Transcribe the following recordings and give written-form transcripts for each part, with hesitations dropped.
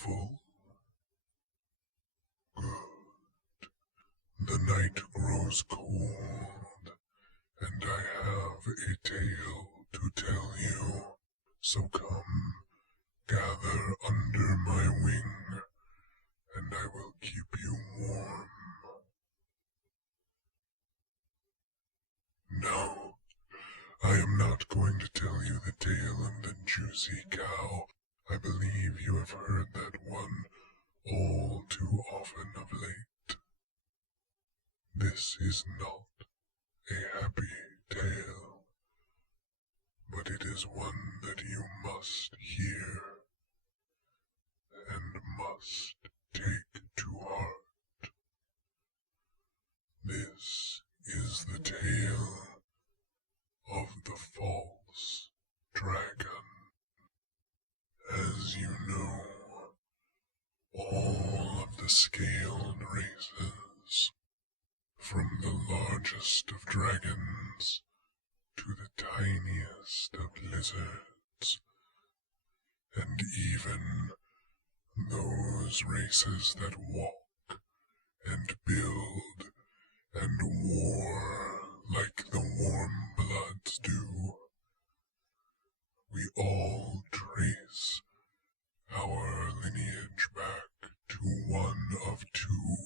full? Good. The night grows cold, and I have a tale to tell you. So come, gather under my wing, and I will keep you warm. No, I am not going to tell you the tale of the juicy cow. I believe you have heard that one all too often of late. This is not a happy tale, but it is one that you must hear and must take to heart. This is the tale of the false dragon. As you know, all of the scaled races, from the largest of dragons to the tiniest of lizards, and even those races that walk and build and war like the warm bloods do, we all trace our lineage back to one of two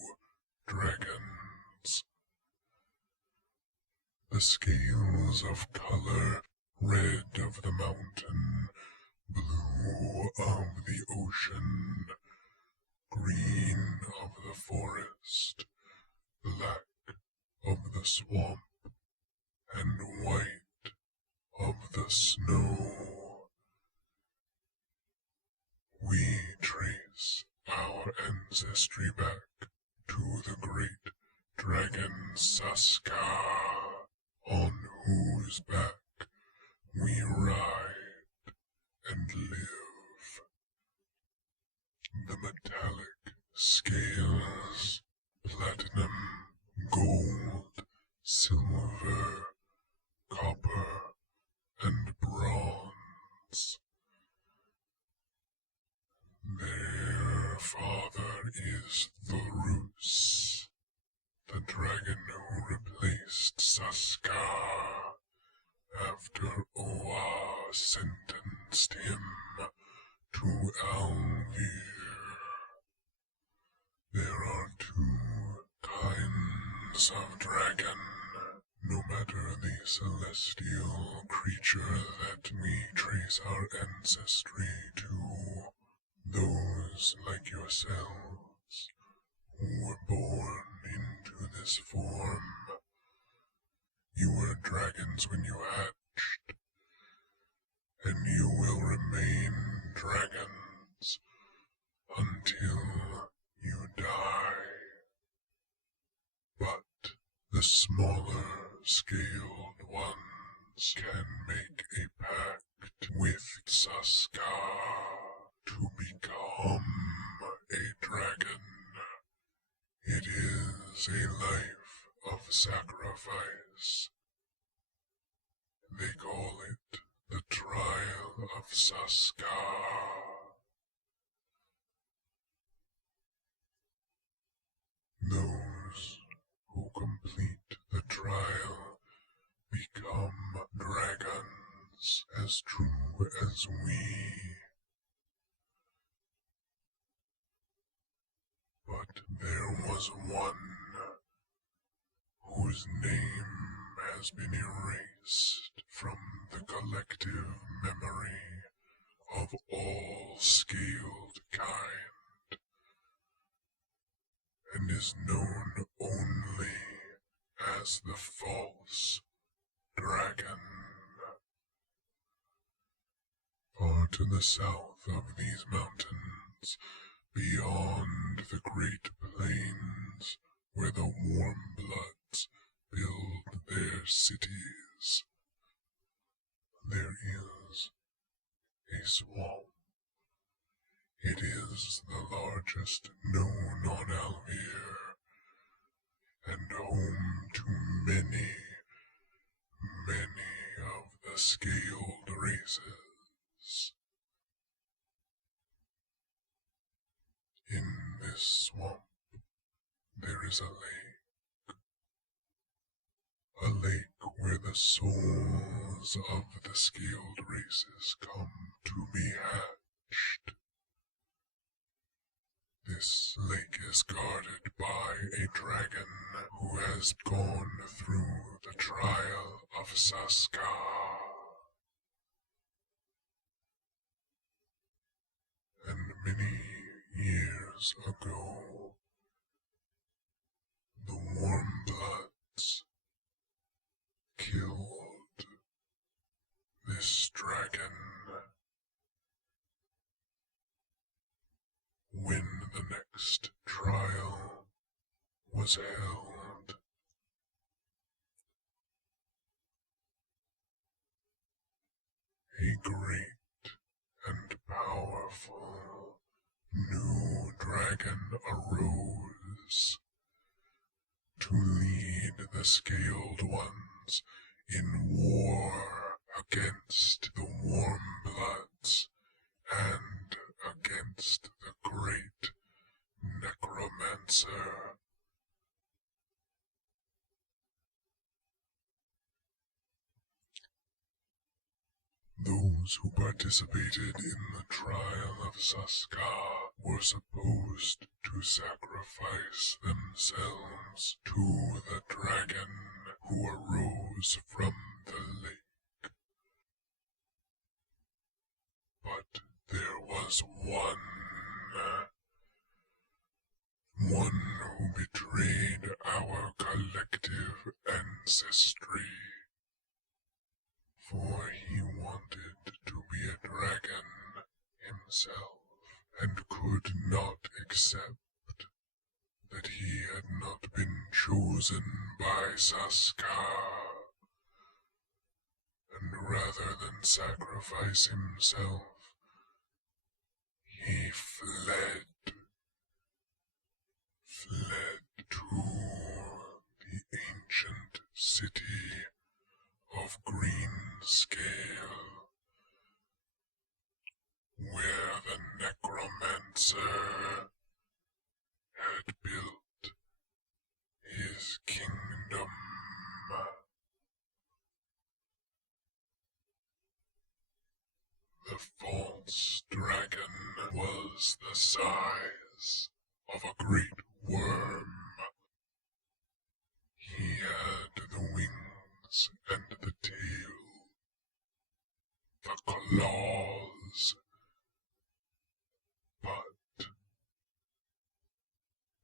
dragons. The scales of color, red of the mountain, blue of the ocean, green of the forest, black of the swamp, and white of the snow. We trace our ancestry back to the great dragon Saska, on whose back we ride and live. The metallic scales, platinum, gold, silver, copper, and bronze. Their father is Thorus, the dragon who replaced Saska after Oa sentenced him to Aalveir. There are two kinds of dragon, no matter the celestial creature that we trace our ancestry to. Those like yourselves, who were born into this form. You were dragons when you hatched, and you will remain dragons until you die. But the smaller scaled ones can make a pact with Saska to become a dragon. It is a life of sacrifice. They call it the Trial of Saska. Those who complete the trial become dragons as true as we. But there was one whose name has been erased from the collective memory of all scaled kind, and is known only as the false dragon. Far to the south of these mountains, beyond the great plains where the warm bloods build their cities, there is a swamp. It is the largest known on Aalveir, and home to many, many of the scaled races. this swamp, there is a lake where the souls of the scaled races come to be hatched. This lake is guarded by a dragon who has gone through the trial of Saska. And many years ago, the Warmbloods killed this dragon. When the next trial was held, a great and powerful new dragon arose to lead the Scaled Ones in war against the Warmbloods and against the great necromancer. Those who participated in the trial of Saska were supposed to sacrifice themselves to the dragon who arose from the lake. But there was one who betrayed our collective ancestry. For he wanted to be a dragon himself, and could not accept that he had not been chosen by Saska. And rather than sacrifice himself, he fled to the ancient city of Greenscale, where the necromancer had built his kingdom. The false dragon was the size of a great worm. He had the wings and the tail, the claws, but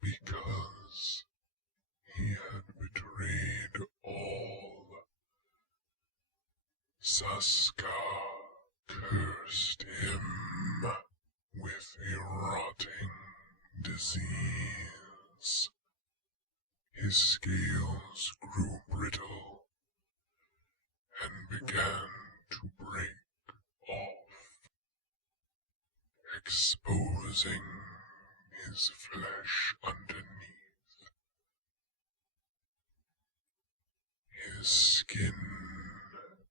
because he had betrayed all, Saska cursed him with a rotting disease. His scales grew brittle and began to break off, exposing his flesh underneath. His skin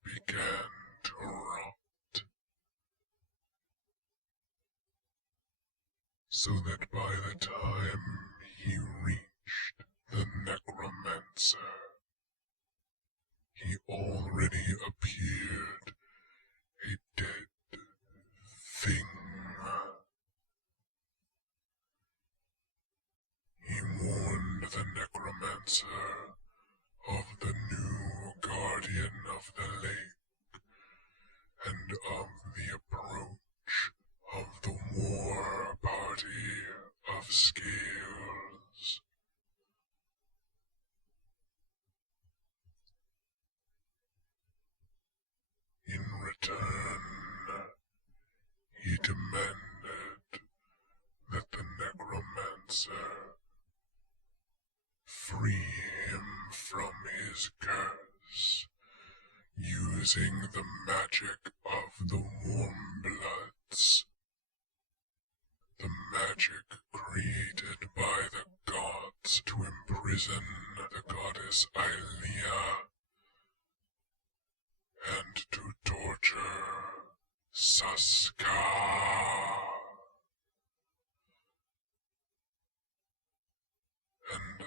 began to rot, so that by the time he reached the necromancer, he already appeared a dead thing. He warned the necromancer of the new guardian of the lake and of the approach of the war party of Scales. In return, he demanded that the necromancer free him from his curse, using the magic of the Warmbloods, the magic created by the gods to imprison the goddess Aalveir and to torture Saska.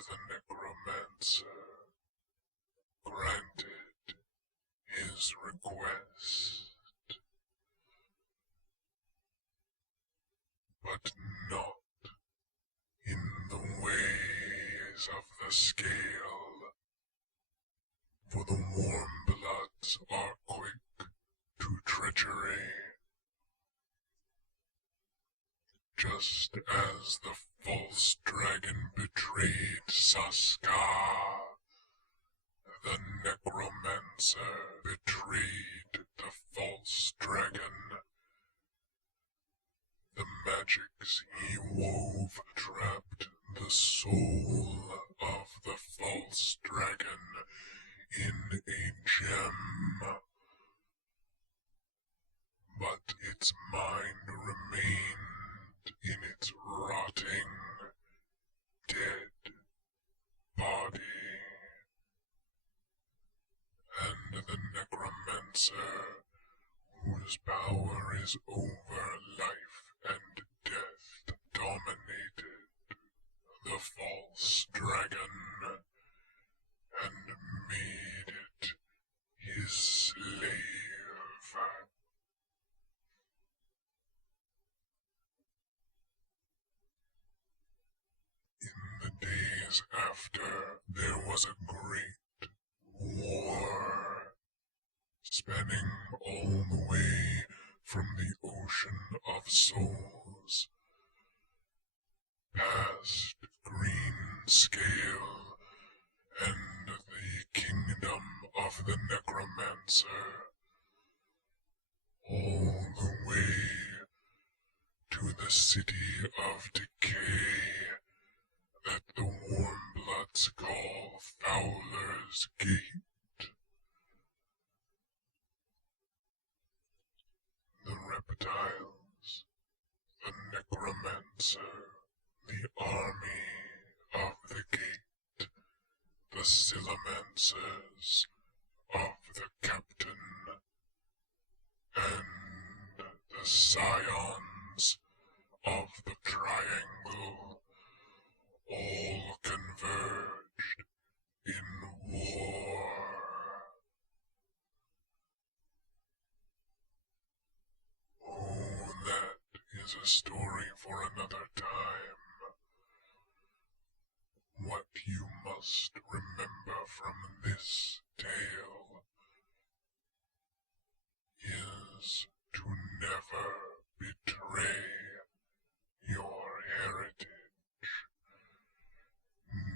the necromancer granted his request, but not in the ways of the scale, for the warm bloods are quick to treachery. Just as the false dragon betrayed Saska, the necromancer betrayed the false dragon. The magics he wove trapped the soul of the false dragon in a gem, but its mind remained in its rotting, dead body. And the necromancer, whose power is over life and death, dominated the false dragon and made it his slave. In the days after, there was a great war, spanning all the way from the ocean of souls, past Green Scale and the kingdom of the necromancer, all the way to the city of decay that the Warmbloods call Fowler's Gate. The reptiles, the necromancer, the army of the gate, the Silomancers of the captain, and the scions of the triangle, all converged in war. Oh, that is a story for another time. What you must remember from this tale is to never betray your heritage.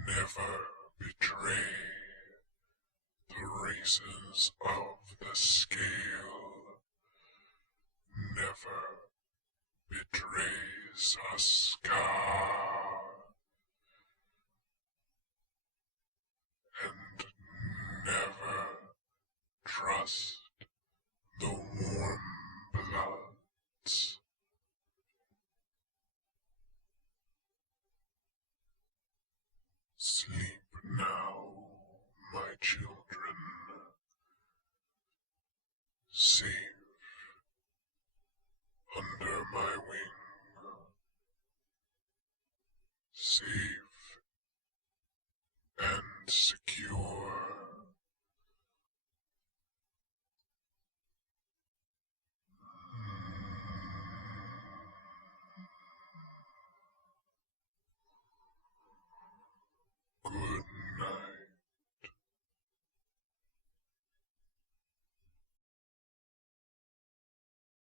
Never betray the races of the scale. Never betray Saska. And never trust the warm bloods. Sleep now, my children. Safe under my wing. Safe and secure.